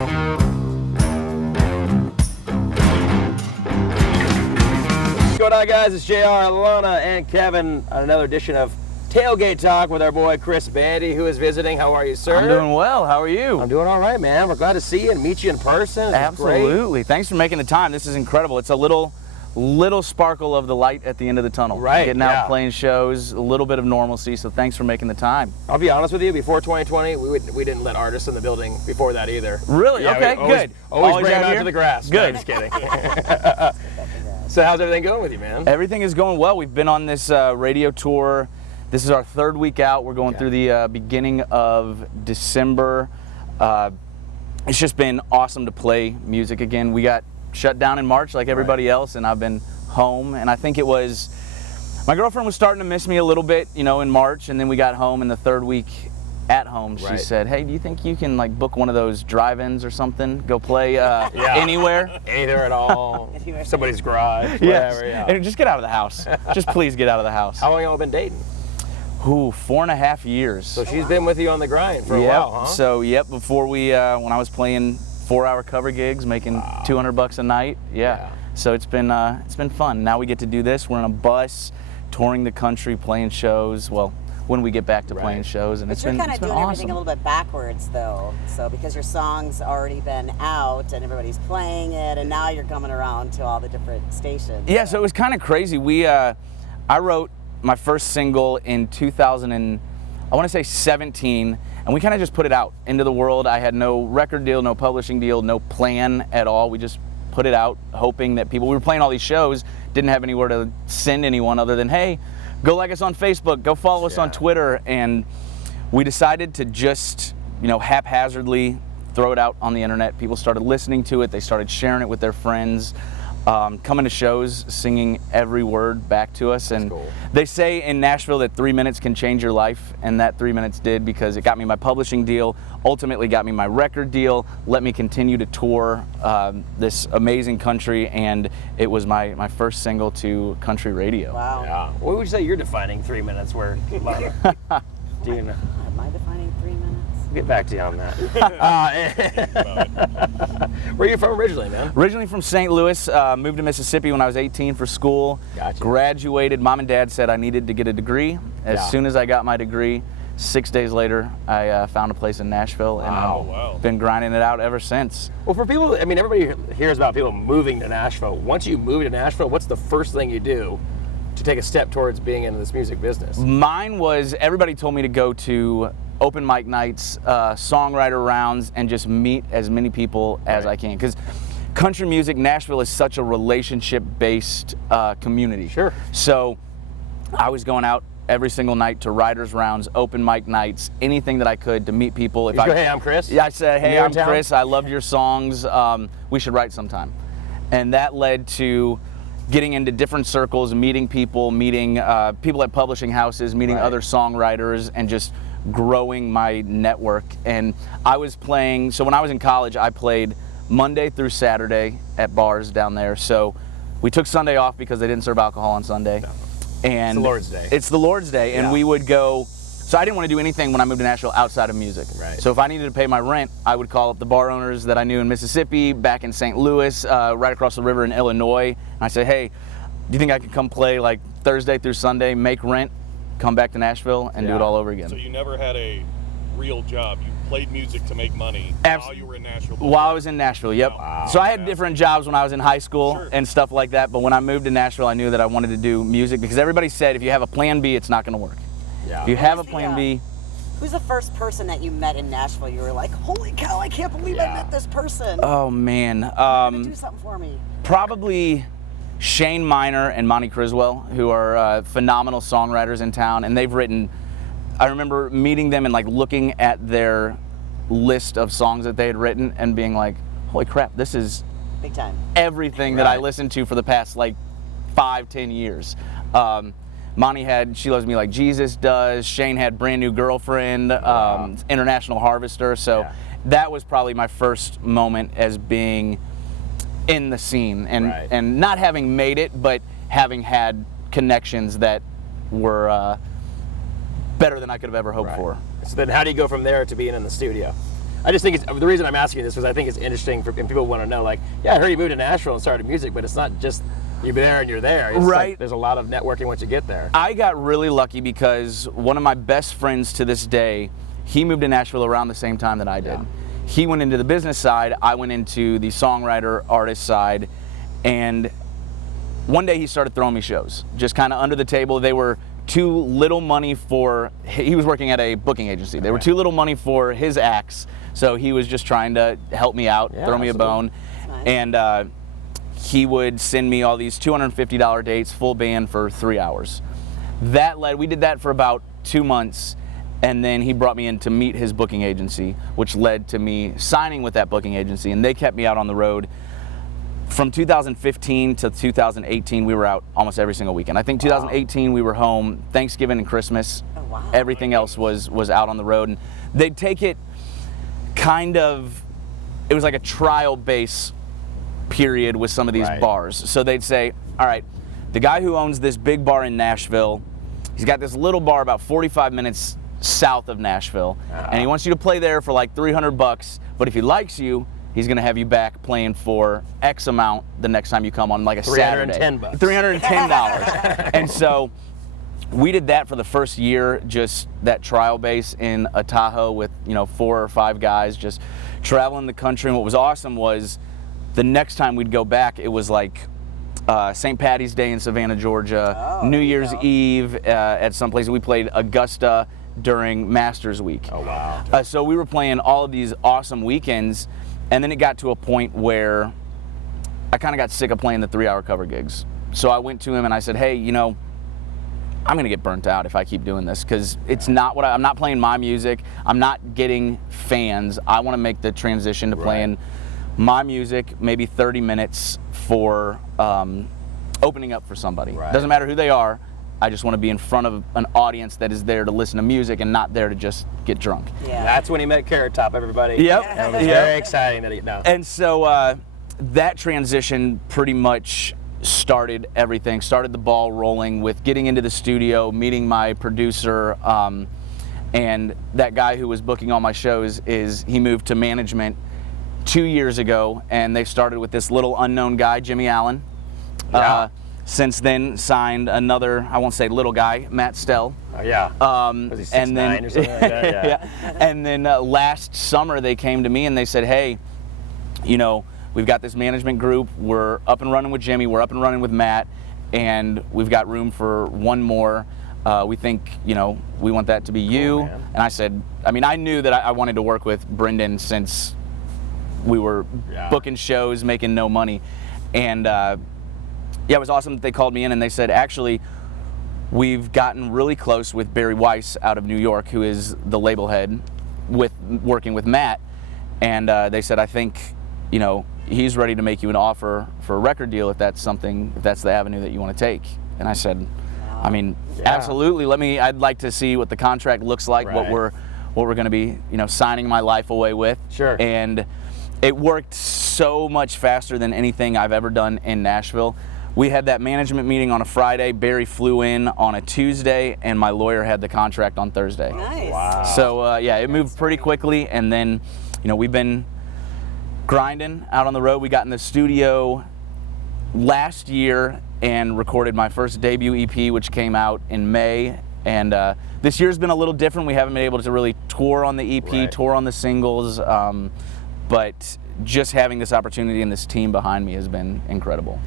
What's going on, guys? It's JR, Alana, and Kevin on another edition of Tailgate Talk with our boy Chris Bandi, who is visiting. How are you, sir? I'm doing well. How are you? I'm doing all right, man. We're glad to see you and meet you in person. Absolutely. Thanks for making the time. This is incredible. It's a little sparkle of the light at the end of the tunnel. Right. Getting out, playing shows, a little bit of normalcy. So thanks for making the time. I'll be honest with you. Before 2020, we didn't let artists in the building before that either. Really? Yeah, okay. Good. Always bring them out out here? to the grass. Good. No, just kidding. So how's everything going with you, man? Everything is going well. We've been on this radio tour. This is our third week out. We're going through the beginning of December. It's just been awesome to play music again. We got shut down in March like everybody else, and I've been home. And I think it was, my girlfriend was starting to miss me a little bit, you know, in March, and then we got home, and the third week at home, she said, hey, do you think you can like book one of those drive-ins or something? Go play anywhere? Anywhere at all. Somebody's garage, Yes. whatever, yeah. And just get out of the house. Just please get out of the house. How long y'all been dating? Ooh, 4.5 years. So she's been with you on the grind for a while, huh? So, before we, when I was playing 4-hour cover gigs, making $200 a night, So it's been fun. Now we get to do this. We're on a bus, touring the country, playing shows. Well, when we get back to playing shows, and but it's you're been kind of doing awesome. everything a little bit backwards, though. So because your song's already been out and everybody's playing it, and now you're coming around to all the different stations. Yeah, so it was kind of crazy. I wrote my first single in 2017, and we kind of just put it out into the world. I had no record deal, no publishing deal, no plan at all. We just put it out, hoping that people. We were playing all these shows, didn't have anywhere to send anyone other than, hey, go like us on Facebook, go follow us on Twitter, and we decided to just, haphazardly throw it out on the internet. People started listening to it, they started sharing it with their friends, coming to shows, singing every word back to us. And they say in Nashville that 3 minutes can change your life, and that 3 minutes did, because it got me my publishing deal, ultimately got me my record deal, let me continue to tour this amazing country, and it was my first single to country radio. Wow. Yeah. What would you say you're defining 3 minutes were? Do you know? Am I defining 3 minutes? We'll get back to you on that. Where are you from originally, man? Originally from St. Louis, moved to Mississippi when I was 18 for school. Gotcha. Graduated. Mom and Dad said I needed to get a degree. As soon as I got my degree, 6 days later, I found a place in Nashville, and I've been grinding it out ever since. Well, for people, everybody hears about people moving to Nashville. Once you move to Nashville, what's the first thing you do to take a step towards being in this music business? Mine was, everybody told me to go to open mic nights, songwriter rounds, and just meet as many people as I can. Because country music, Nashville is such a relationship-based community. Sure. So I was going out every single night to writers rounds, open mic nights, anything that I could to meet people. Hey, I'm Chris? Yeah, I said, hey, I'm Chris. I loved your songs. We should write sometime. And that led to getting into different circles, meeting people at publishing houses, meeting other songwriters, and just growing my network. And I was playing, so when I was in college, I played Monday through Saturday at bars down there. So we took Sunday off because they didn't serve alcohol on Sunday. And it's the Lord's Day. It's the Lord's Day, and we would go. So I didn't want to do anything when I moved to Nashville outside of music. Right. So if I needed to pay my rent, I would call up the bar owners that I knew in Mississippi, back in St. Louis, right across the river in Illinois. And I say, hey, do you think I could come play like Thursday through Sunday, make rent, come back to Nashville, and do it all over again? So you never had a real job. You played music to make money while you were in Nashville? While I was in Nashville, yep. Wow. So I had different jobs when I was in high school and stuff like that, but when I moved to Nashville, I knew that I wanted to do music, because everybody said if you have a plan B, it's not going to work. Yeah. If you have a plan B. Who's the first person that you met in Nashville? You were like, holy cow, I can't believe I met this person. Oh, man. Do something for me. Probably Shane Miner and Monty Criswell, who are phenomenal songwriters in town, and they've written. I remember meeting them and like looking at their list of songs that they had written and being like, holy crap, this is big time. Everything that I listened to for the past like 5-10 years. Monty had She Loves Me Like Jesus Does. Shane had Brand New Girlfriend, International Harvester. So that was probably my first moment as being in the scene and not having made it, but having had connections that were better than I could have ever hoped for. So then how do you go from there to being in the studio? I just think it's the reason I'm asking this, because I think it's interesting and people want to know, like, yeah, I heard you moved to Nashville and started music, but it's not just you're there and you're there. It's right. Like, there's a lot of networking once you get there. I got really lucky because one of my best friends to this day, he moved to Nashville around the same time that I did. Yeah. He went into the business side, I went into the songwriter, artist side, and one day he started throwing me shows, just kind of under the table. They were too little money for, he was working at a booking agency. They were too little money for his acts, so he was just trying to help me out, throw me a bone. Nice. And he would send me all these $250 dates, full band for 3 hours. We did that for about 2 months, and then he brought me in to meet his booking agency, which led to me signing with that booking agency, and they kept me out on the road. From 2015 to 2018, we were out almost every single weekend. I think 2018 we were home Thanksgiving and Christmas. Oh, wow. Everything else was out on the road, and they'd take it kind of, it was like a trial base period with some of these bars. So they'd say, all right, the guy who owns this big bar in Nashville, he's got this little bar about 45 minutes south of Nashville, and he wants you to play there for like $300, but if he likes you, he's going to have you back playing for X amount the next time you come on, like a Saturday. $310. $310. And so we did that for the first year, just that trial base in a Tahoe with 4 or 5 guys just traveling the country. And what was awesome was the next time we'd go back, it was like St. Patty's Day in Savannah, Georgia, New Year's Eve at some place. We played Augusta during Masters Week. Oh, wow. So we were playing all of these awesome weekends. And then it got to a point where I kind of got sick of playing the 3-hour cover gigs. So I went to him and I said, hey, I'm going to get burnt out if I keep doing this, because it's not what I'm not playing my music. I'm not getting fans. I want to make the transition to playing my music, maybe 30 minutes for opening up for somebody. Doesn't matter who they are. I just want to be in front of an audience that is there to listen to music and not there to just get drunk. Yeah. That's when he met Carrot Top, everybody. Yep. That was very exciting that he no. And so that transition pretty much started everything, started the ball rolling with getting into the studio, meeting my producer, and that guy who was booking all my shows, he moved to management 2 years ago, and they started with this little unknown guy, Jimmy Allen. Since then, signed another, I won't say little guy, Matt Stell. Oh, yeah. Was he 6'9" or something like that? Yeah. And then last summer, they came to me and they said, hey, we've got this management group. We're up and running with Jimmy. We're up and running with Matt. And we've got room for one more. We think, we want that to be you. Man. And I said, I knew that I wanted to work with Brendan since we were booking shows, making no money. And it was awesome that they called me in and they said, actually, we've gotten really close with Barry Weiss out of New York, who is the label head working with Matt. And they said, I think, he's ready to make you an offer for a record deal if that's the avenue that you want to take. And I said, absolutely. I'd like to see what the contract looks like, what we're going to be, signing my life away with. Sure. And it worked so much faster than anything I've ever done in Nashville. We had that management meeting on a Friday. Barry flew in on a Tuesday, and my lawyer had the contract on Thursday. Nice. Wow. So it moved pretty quickly, and then, we've been grinding out on the road. We got in the studio last year and recorded my first debut EP, which came out in May. And this year's been a little different. We haven't been able to really tour on the EP, tour on the singles, but just having this opportunity and this team behind me has been incredible.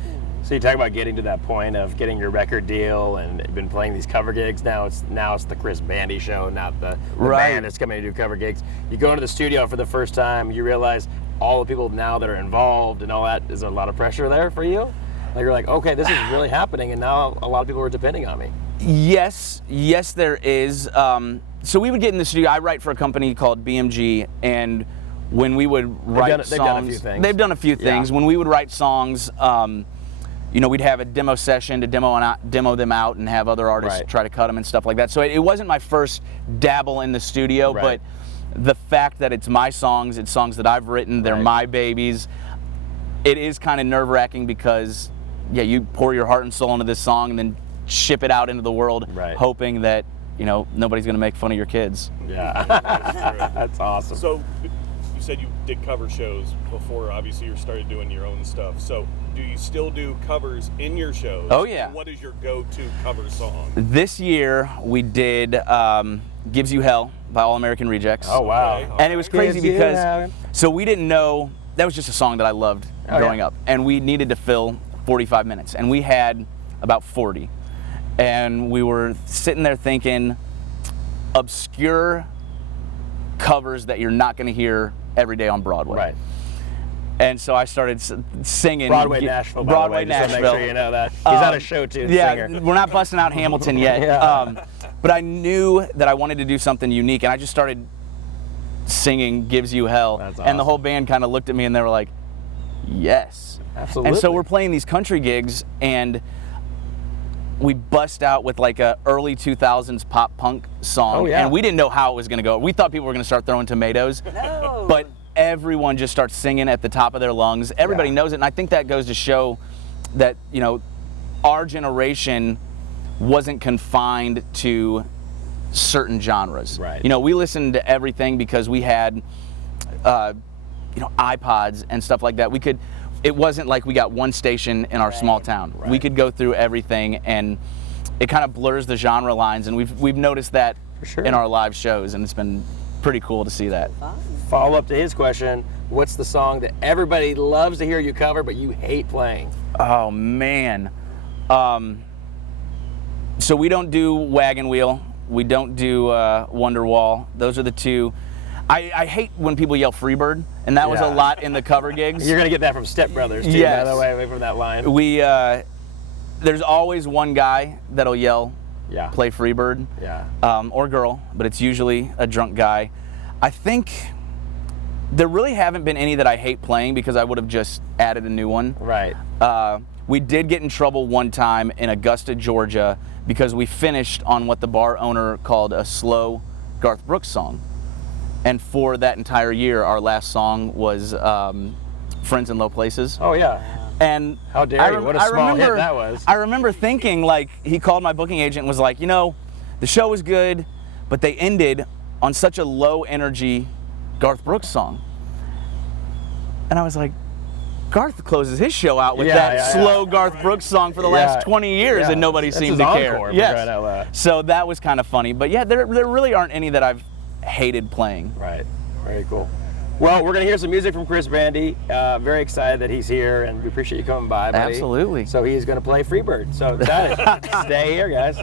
So you talk about getting to that point of getting your record deal, and you've been playing these cover gigs. Now it's the Chris Bandi show, not the band that's coming to do cover gigs. You go into the studio for the first time, you realize all the people now that are involved and all that. Is there a lot of pressure there for you? Like you're like, okay, this is really happening, and now a lot of people are depending on me. Yes, there is. So we would get in the studio. I write for a company called BMG, and when we would write songs, they've done a few things. They've done a few things. When we would write songs, we'd have a demo session to demo them out and have other artists try to cut them and stuff like that. So it wasn't my first dabble in the studio, but the fact that it's my songs, it's songs that I've written, they're my babies, it is kind of nerve-wracking because, you pour your heart and soul into this song and then ship it out into the world, hoping that, nobody's going to make fun of your kids. Yeah, that's awesome. So said you did cover shows before. Obviously, you started doing your own stuff. So, do you still do covers in your shows? Oh, yeah. And what is your go-to cover song? This year we did "Gives You Hell" by All American Rejects. Oh wow! Okay. And it was crazy Gives you because hell. so we didn't know that was just a song that I loved growing yeah. up, and we needed to fill 45 minutes, and we had about 40, and we were sitting there thinking obscure covers that you're not going to hear every day on Broadway. Right. And so I started singing Broadway Nashville. By Broadway the way, just to Nashville. make sure you know that he's on a show too. Yeah, Singer. we're not busting out Hamilton yet. Yeah. But I knew that I wanted to do something unique, and I just started singing "Gives You Hell," That's and the awesome. whole band kind of looked at me and they were like, "Yes." Absolutely. And so we're playing these country gigs, and we bust out with like a early 2000s pop punk song, Oh, yeah. and we didn't know how it was going to go. We thought people were going to start throwing tomatoes, No. but everyone just starts singing at the top of their lungs. Everybody Yeah. knows it, and I think that goes to show that, you know, our generation wasn't confined to certain genres. Right. You know, we listened to everything because we had, you know, iPods and stuff like that. It wasn't like we got one station in our small town. Right. We could go through everything, and it kind of blurs the genre lines, and we've noticed that For sure. in our live shows, and it's been pretty cool to see that. Fun. Follow up to his question: what's the song that everybody loves to hear you cover, but you hate playing? Oh man. So we don't do Wagon Wheel. We don't do Wonderwall. Those are the two. I hate when people yell Freebird, and that was a Yeah. lot in the cover gigs. You're gonna get that from Step Brothers too. Yes. By the way, away from that line. We there's always one guy that'll yell, Yeah. play Freebird, Yeah. or girl, but it's usually a drunk guy. I think there really haven't been any that I hate playing because I would have just added a new one. Right. We did get in trouble one time in Augusta, Georgia, because we finished on what the bar owner called a slow Garth Brooks song. And for that entire year, our last song was Friends in Low Places. Oh yeah. And How dare you? What a small hit that was. I remember thinking, like, he called my booking agent and was like, you know, the show was good, but they ended on such a low energy Garth Brooks song. And I was like, Garth closes his show out with that slow Garth Brooks song for the last 20 years, and nobody That's seemed his to care. encore, for crying out loud. So that was kind of funny. But yeah, there really aren't any that I've hated playing. Right. Very cool. Well, we're going to hear some music from Chris Bandi. Very excited that he's here, and we appreciate you coming by, buddy. Absolutely. So he's going to play Freebird. So excited. Stay here, guys.